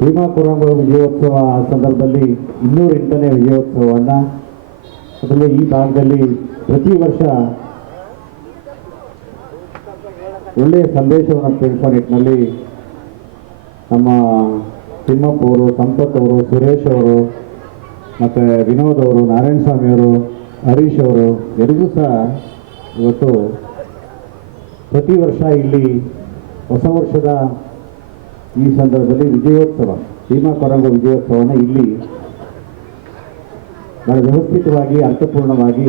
ಭೀಮಾ ಕೊರಂಗ ವಿಜಯೋತ್ಸವ ಸಂದರ್ಭದಲ್ಲಿ 208ನೇ ವಿಜಯೋತ್ಸವವನ್ನು ಅದರಲ್ಲಿ ಈ ಭಾಗದಲ್ಲಿ ಪ್ರತಿ ವರ್ಷ ಒಳ್ಳೆಯ ಸಂದೇಶವನ್ನು ತಿಳಿಸುವ ನಿಟ್ಟಿನಲ್ಲಿ ನಮ್ಮ ತಿಮ್ಮಪ್ಪ ಅವರು, ಸಂಪತ್ ಅವರು, ಸುರೇಶ್ ಅವರು, ಮತ್ತು ವಿನೋದ್ ಅವರು, ನಾರಾಯಣ ಸ್ವಾಮಿ ಅವರು, ಹರೀಶ್ ಅವರು ಎಲ್ಲರೂ ಸಹ ಇವತ್ತು ಪ್ರತಿ ವರ್ಷ ಇಲ್ಲಿ ಹೊಸ ವರ್ಷದ ಈ ಸಂದರ್ಭದಲ್ಲಿ ವಿಜಯೋತ್ಸವ, ಭೀಮಾ ಕೊರಂಗ ವಿಜಯೋತ್ಸವವನ್ನು ಇಲ್ಲಿ ಬಹಳ ವ್ಯವಸ್ಥಿತವಾಗಿ ಅರ್ಥಪೂರ್ಣವಾಗಿ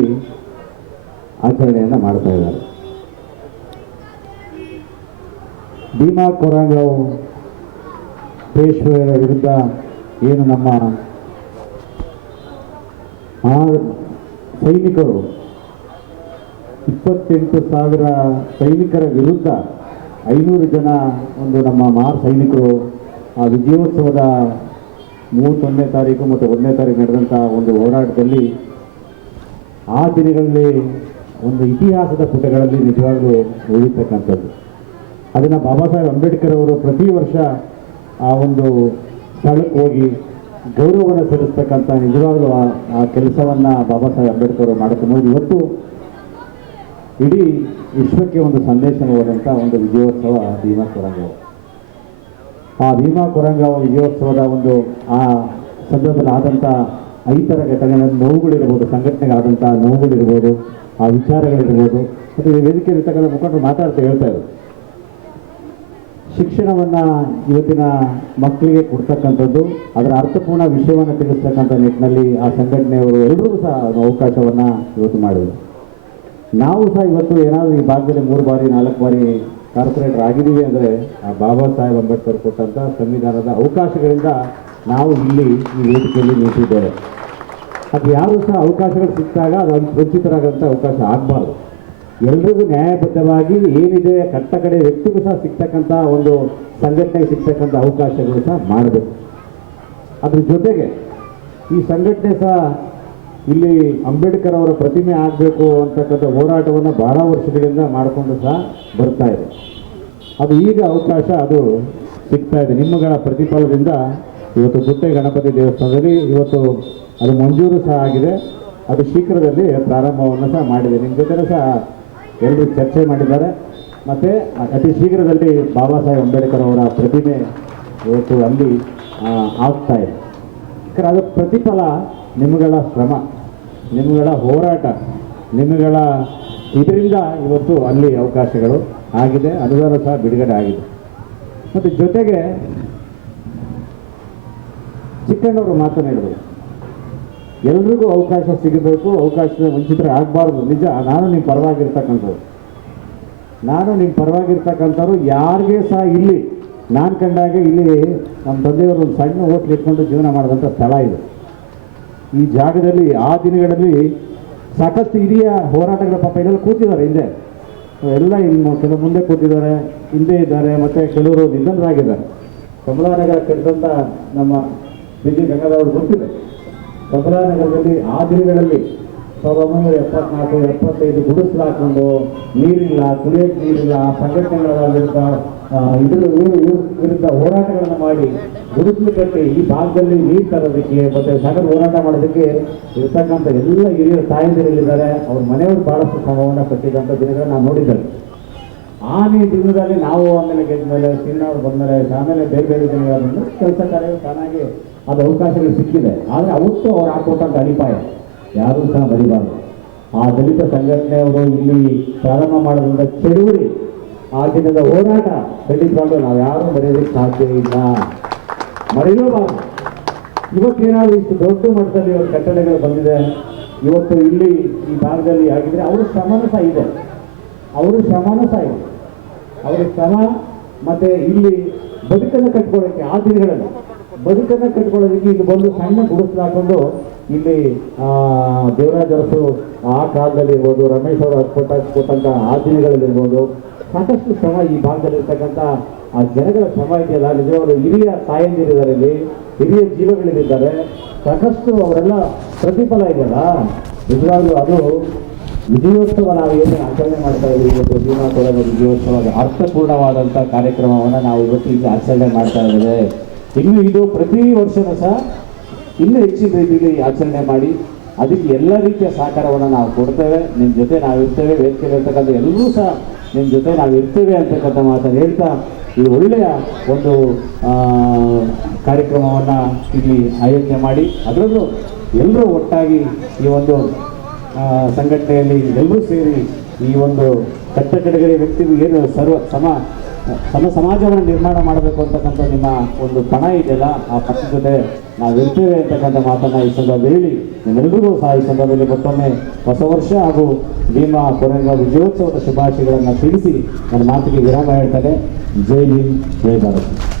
ಆಚರಣೆಯನ್ನು ಮಾಡ್ತಾ ಇದ್ದಾರೆ. ಭೀಮಾ ಕೊರಂಗವು ಪೇಶ್ವೆಯ ವಿರುದ್ಧ ಏನು ನಮ್ಮ ಸೈನಿಕರು 28,000 ಸೈನಿಕರ ವಿರುದ್ಧ 500 ಜನ ಒಂದು ನಮ್ಮ ಮಹಾ ಸೈನಿಕರು ಆ ವಿಜಯೋತ್ಸವದ 31ನೇ ತಾರೀಕು ಮತ್ತು 1ನೇ ತಾರೀಕು ನಡೆದಂಥ ಒಂದು ಹೋರಾಟದಲ್ಲಿ ಆ ದಿನಗಳಲ್ಲಿ ಒಂದು ಇತಿಹಾಸದ ಪುಟಗಳಲ್ಲಿ ನಿಜವಾಗ್ಲೂ ಉಳಿತಕ್ಕಂಥದ್ದು. ಅದನ್ನು ಬಾಬಾ ಸಾಹೇಬ್ ಅಂಬೇಡ್ಕರ್ ಅವರು ಪ್ರತಿ ವರ್ಷ ಆ ಒಂದು ಸ್ಥಳಕ್ಕೆ ಹೋಗಿ ಗೌರವವನ್ನು ಸಲ್ಲಿಸ್ತಕ್ಕಂಥ ನಿಜವಾಗಲೂ ಆ ಕೆಲಸವನ್ನು ಬಾಬಾ ಸಾಹೇಬ್ ಅಂಬೇಡ್ಕರ್ ಅವರು ಮಾಡ್ಕೊಂಡು ಇವತ್ತು ಇಡೀ ವಿಶ್ವಕ್ಕೆ ಒಂದು ಸಂದೇಶವಾದಂಥ ಒಂದು ವಿಜಯೋತ್ಸವ ಭೀಮಾ ಕೊರಂಗ. ಆ ಭೀಮಾ ಕೊರಂಗ ವಿಜಯೋತ್ಸವದ ಒಂದು ಆ ಸಂದರ್ಭದಲ್ಲಿ ಆದಂಥ ಐತರ ಘಟನೆಗಳ ನೋವುಗಳಿರ್ಬೋದು, ಸಂಘಟನೆಗಾದಂಥ ನೋವುಗಳಿರ್ಬೋದು, ಆ ವಿಚಾರಗಳಿರ್ಬೋದು, ಮತ್ತು ಈ ವೇದಿಕೆಯಲ್ಲಿರ್ತಕ್ಕಂಥ ಮುಖಂಡರು ಮಾತಾಡ್ತಾ ಹೇಳ್ತಾ ಇದ್ರು, ಶಿಕ್ಷಣವನ್ನು ಇವತ್ತಿನ ಮಕ್ಕಳಿಗೆ ಕೊಡ್ತಕ್ಕಂಥದ್ದು, ಅದರ ಅರ್ಥಪೂರ್ಣ ವಿಷಯವನ್ನು ತಿಳಿಸ್ತಕ್ಕಂಥ ನಿಟ್ಟಿನಲ್ಲಿ ಆ ಸಂಘಟನೆಯವರು ಎಲ್ಲರಿಗೂ ಸಹ ಅವಕಾಶವನ್ನು ಇವತ್ತು ಮಾಡಿದರು. ನಾವು ಸಹ ಇವತ್ತು ಏನಾದರೂ ಈ ಭಾಗದಲ್ಲಿ 3 ಬಾರಿ 4 ಬಾರಿ ಕಾರ್ಪೊರೇಟರ್ ಆಗಿದ್ದೀವಿ ಅಂದರೆ ಆ ಬಾಬಾ ಸಾಹೇಬ್ ಅಂಬೇಡ್ಕರ್ ಕೊಟ್ಟಂಥ ಸಂವಿಧಾನದ ಅವಕಾಶಗಳಿಂದ ನಾವು ಇಲ್ಲಿ ಈ ವೇದಿಕೆಯಲ್ಲಿ ನಿಂತಿದ್ದೇವೆ. ಅದು ಯಾರೂ ಸಹ ಅವಕಾಶಗಳು ಸಿಕ್ಕಾಗ ಅದು ವಂಚಿತರಾಗಂಥ ಅವಕಾಶ ಆಗಬಾರ್ದು. ಎಲ್ರಿಗೂ ನ್ಯಾಯಬದ್ಧವಾಗಿ ಏನಿದೆ ಕಟ್ಟ ಕಡೆ ವ್ಯಕ್ತಿಗೂ ಸಹ ಸಿಗ್ತಕ್ಕಂಥ ಒಂದು ಸಂಘಟನೆಗೆ ಸಿಗ್ತಕ್ಕಂಥ ಅವಕಾಶಗಳು ಸಹ ಮಾಡಬೇಕು. ಅದ್ರ ಜೊತೆಗೆ ಈ ಸಂಘಟನೆ ಸಹ ಇಲ್ಲಿ ಅಂಬೇಡ್ಕರ್ ಅವರ ಪ್ರತಿಮೆ ಆಗಬೇಕು ಅಂತಕ್ಕಂಥ ಹೋರಾಟವನ್ನು ಬಹಳ ವರ್ಷಗಳಿಂದ ಮಾಡಿಕೊಂಡು ಸಹ ಬರ್ತಾ ಇದೆ. ಅದು ಈಗ ಅವಕಾಶ ಅದು ಸಿಗ್ತಾ ಇದೆ. ನಿಮ್ಮಗಳ ಪ್ರತಿಫಲದಿಂದ ಇವತ್ತು ಗುಟ್ಟೆ ಗಣಪತಿ ದೇವಸ್ಥಾನದಲ್ಲಿ ಇವತ್ತು ಅದು ಮಂಜೂರು ಸಹ ಆಗಿದೆ. ಅದು ಶೀಘ್ರದಲ್ಲಿ ಪ್ರಾರಂಭವನ್ನು ಸಹ ಮಾಡಿದೆ. ನಿಮ್ಮ ಜೊತೆ ಸಹ ಎಲ್ಲರೂ ಚರ್ಚೆ ಮಾಡಿದ್ದಾರೆ. ಮತ್ತು ಅತಿ ಶೀಘ್ರದಲ್ಲಿ ಬಾಬಾ ಸಾಹೇಬ್ ಅಂಬೇಡ್ಕರ್ ಅವರ ಪ್ರತಿಮೆ ಇವತ್ತು ಅಲ್ಲಿ ಆಗ್ತಾ ಇದೆ. ಯಾಕಂದರೆ ಅದು ಪ್ರತಿಫಲ ನಿಮ್ಮಗಳ ಶ್ರಮ, ನಿಮ್ಮಗಳ ಹೋರಾಟ, ನಿಮ್ಮಗಳ ಇದರಿಂದ ಇವತ್ತು ಅಲ್ಲಿ ಅವಕಾಶಗಳು ಆಗಿದೆ, ಅನುದಾನ ಸಹ ಬಿಡುಗಡೆ ಆಗಿದೆ. ಮತ್ತು ಜೊತೆಗೆ ಚಿಕ್ಕಣ್ಣವರು ಮಾತನಾಡಿದರು, ಎಲ್ರಿಗೂ ಅವಕಾಶ ಸಿಗಬೇಕು, ಅವಕಾಶದ ವಂಚಿತರೆ ಆಗಬಾರ್ದು. ನಿಜ, ನಾನು ನಿಮ್ಮ ಪರವಾಗಿರ್ತಕ್ಕಂಥವ್ರು ಯಾರಿಗೆ ಸಹ ಇಲ್ಲಿ ನಾನು ಕಂಡಾಗೆ ಇಲ್ಲಿ ನಮ್ಮ ತಂದೆಯವರು ಒಂದು ಸಣ್ಣ ಹೋಟ್ಲು ಇಟ್ಕೊಂಡು ಜೀವನ ಮಾಡಿದಂಥ ಸ್ಥಳ ಇದೆ. ಈ ಜಾಗದಲ್ಲಿ ಆ ದಿನಗಳಲ್ಲಿ ಸಾಕಷ್ಟು ಹಿರಿಯ ಹೋರಾಟಗಳ ಪಾಪ ಇದೆಲ್ಲ ಕೂತಿದ್ದಾರೆ. ಹಿಂದೆ ಎಲ್ಲ ಇನ್ನು ಕೆಲವು ಮುಂದೆ ಕೂತಿದ್ದಾರೆ, ಹಿಂದೆ ಇದ್ದಾರೆ, ಮತ್ತು ಕೆಲವರು ನಿಧನರಾಗಿದ್ದಾರೆ. ಕಮಲಾನಗರ ಕಟ್ಟಿದಂಥ ನಮ್ಮ ಬಿಜಿ ಗಂಗಾಧರವರು ಗೊತ್ತಿದೆ. ಕಮಲಾನಗರದಲ್ಲಿ ಆ ದಿನಗಳಲ್ಲಿ 1974-75 ಗುಡಿಸಲು ಹಾಕೊಂಡು ನೀರಿಲ್ಲ, ಕುಡಿಯೋಕ್ಕೆ ನೀರಿಲ್ಲ, ಸಂಘಟನೆಗಳ ವಿರುದ್ಧ ಹೋರಾಟಗಳನ್ನು ಮಾಡಿ ಗುಡಿಸಲು ಕಟ್ಟಿ ಈ ಭಾಗದಲ್ಲಿ ನೀರು ತರೋದಕ್ಕೆ ಮತ್ತು ಸಗರ್ ಹೋರಾಟ ಮಾಡೋದಕ್ಕೆ ಇರ್ತಕ್ಕಂಥ ಎಲ್ಲ ಹಿರಿಯರ ತಾಯಂದಿರಲ್ಲಿದ್ದಾರೆ. ಅವ್ರ ಮನೆಯವರು ಭಾಳಷ್ಟು ಶ್ರಮವನ್ನು ಪಟ್ಟಿದ್ದಂಥ ದಿನಗಳನ್ನು ನಾವು ನೋಡಿದ್ದೇವೆ. ಆ ದಿನದಲ್ಲಿ ನಾವು ಆಮೇಲೆ ಗೆದ್ದ ಮೇಲೆ ಸಿನ್ನವರು ಬಂದಮೇಲೆ ಆಮೇಲೆ ಬೇರೆ ಬೇರೆ ದಿನಗಳನ್ನು ಕೆಲಸ ಕಾರ್ಯಗಳು ತಾನಾಗಿ ಅದು ಅವಕಾಶಗಳು ಸಿಕ್ಕಿದೆ. ಆದರೆ ಅವತ್ತು ಅವ್ರು ಹಾಕೊಟ್ಟಂಥ ಅಡಿಪಾಯ ಯಾರೂ ಸಹ ಮರಿಬಾರ್ದು. ಆ ದಲಿತ ಸಂಘಟನೆಯವರು ಇಲ್ಲಿ ಪ್ರಾರಂಭ ಮಾಡೋದ್ರಿಂದ ಚಳುವಳಿ, ಆ ದಿನದ ಹೋರಾಟ ಖಂಡಿತವಾಗ್ಲೂ ನಾವು ಯಾರೂ ಮರೆಯೋದಕ್ಕೆ ಸಾಧ್ಯ ಇಲ್ಲ, ಮರೆಯಲೇಬಾರ್ದು. ಇವತ್ತೇನಾದರೂ ಇಷ್ಟು ದೊಡ್ಡ ಮಟ್ಟದಲ್ಲಿ ಒಂದು ಕಟ್ಟಡಗಳು ಬಂದಿದೆ, ಇವತ್ತು ಇಲ್ಲಿ ಈ ಭಾಗದಲ್ಲಿ ಆಗಿದ್ರೆ ಅವರ ಶ್ರಮನೂ ಸಹ ಇದೆ. ಅವರ ಶ್ರಮ ಮತ್ತು ಇಲ್ಲಿ ಬದುಕನ್ನು ಕಟ್ಕೊಳ್ಳೋಕ್ಕೆ, ಆ ದಿನಗಳಲ್ಲಿ ಬದುಕನ್ನು ಕಟ್ಕೊಳ್ಳೋದಕ್ಕೆ ಇಲ್ಲಿ ಬಂದು ಸಣ್ಣ ಗುಡಿಸಲು ಹಾಕೊಂಡು ಇಲ್ಲಿ ದೇವರಾಜ್ ಅರಸು ಆ ಕಾಲದಲ್ಲಿ ಇರ್ಬೋದು, ರಮೇಶ್ ಅವರು ಕೊಟ್ಟಂಥ ಆ ದಿನಗಳಲ್ಲಿರ್ಬೋದು, ಸಾಕಷ್ಟು ಶ್ರಮ ಈ ಭಾಗದಲ್ಲಿರ್ತಕ್ಕಂಥ ಆ ಜನಗಳ ಶ್ರಮ ಇದೆಯಲ್ಲ, ನಿಜವಾಗ್ಲೂ ಹಿರಿಯ ತಾಯಂದಿರಿದ್ದಾರೆ, ಇಲ್ಲಿ ಹಿರಿಯ ಜೀವಗಳಿದ್ದಾರೆ, ಸಾಕಷ್ಟು ಅವರೆಲ್ಲ ಪ್ರತಿಫಲ ಇದೆಯಲ್ಲ, ನಿಜವಾಗ್ಲೂ ಅದು ವಿಜಯೋತ್ಸವ ನಾವು ಏನು ಆಚರಣೆ ಮಾಡ್ತಾ ಇದ್ದೀವಿ ಇವತ್ತು ಭೀಮಾ ಕೊರಂಗ ವಿಜಯೋತ್ಸವದ ಅರ್ಥಪೂರ್ಣವಾದಂಥ ಕಾರ್ಯಕ್ರಮವನ್ನು ನಾವು ಇವತ್ತು ಇಲ್ಲಿ ಆಚರಣೆ ಮಾಡ್ತಾ ಇದ್ದೇವೆ. ಇನ್ನು ಇದು ಪ್ರತಿ ವರ್ಷವೂ ಸಹ ಇನ್ನೂ ಹೆಚ್ಚಿನ ರೀತಿಯಲ್ಲಿ ಆಚರಣೆ ಮಾಡಿ ಅದಕ್ಕೆ ಎಲ್ಲ ರೀತಿಯ ಸಹಕಾರವನ್ನು ನಾವು ಕೊಡ್ತೇವೆ. ನಿಮ್ಮ ಜೊತೆ ನಾವಿರ್ತೇವೆ, ವೇದಿಕೆಯಲ್ಲಿರ್ತಕ್ಕಂಥ ಎಲ್ಲರೂ ಸಹ ನಿಮ್ಮ ಜೊತೆ ನಾವಿರ್ತೇವೆ ಅಂತಕ್ಕಂಥ ಮಾತನ್ನು ಹೇಳ್ತಾ ಈ ಒಳ್ಳೆಯ ಒಂದು ಕಾರ್ಯಕ್ರಮವನ್ನು ಇಲ್ಲಿ ಆಯೋಜನೆ ಮಾಡಿ ಅದರಲ್ಲೂ ಎಲ್ಲರೂ ಒಟ್ಟಾಗಿ ಈ ಒಂದು ಸಂಘಟನೆಯಲ್ಲಿ ಎಲ್ಲರೂ ಸೇರಿ ಈ ಒಂದು ಕಟ್ಟಕಡೆಗಡೆ ವ್ಯಕ್ತಿಗೂ ಏನು ಸಮ ಸಮಾಜವನ್ನು ನಿರ್ಮಾಣ ಮಾಡಬೇಕು ಅಂತಕ್ಕಂಥ ನಿಮ್ಮ ಒಂದು ಪಣ ಇದೆಯಲ್ಲ, ಆ ಪಣದ ಜೊತೆ ನಾವಿರ್ತೇವೆ ಅಂತಕ್ಕಂಥ ಮಾತನ್ನು ಈ ಸಂದರ್ಭದಲ್ಲಿ ಹೇಳಿ ನಿಮ್ಮೆಲ್ಲರಿಗೂ ಸಹ ಈ ಸಂದರ್ಭದಲ್ಲಿ ಮತ್ತೊಮ್ಮೆ ಹೊಸ ವರ್ಷ ಹಾಗೂ ಭೀಮಾ ಕೊರೆಂಗ ವಿಜಯೋತ್ಸವದ ಶುಭಾಶಯಗಳನ್ನು ತಿಳಿಸಿ ನನ್ನ ಮಾತಿಗೆ ವಿರಾಮ ಹೇಳ್ತಾರೆ. ಜೈ ಹಿಂದ್, ಜೈ ಭಾರತ್.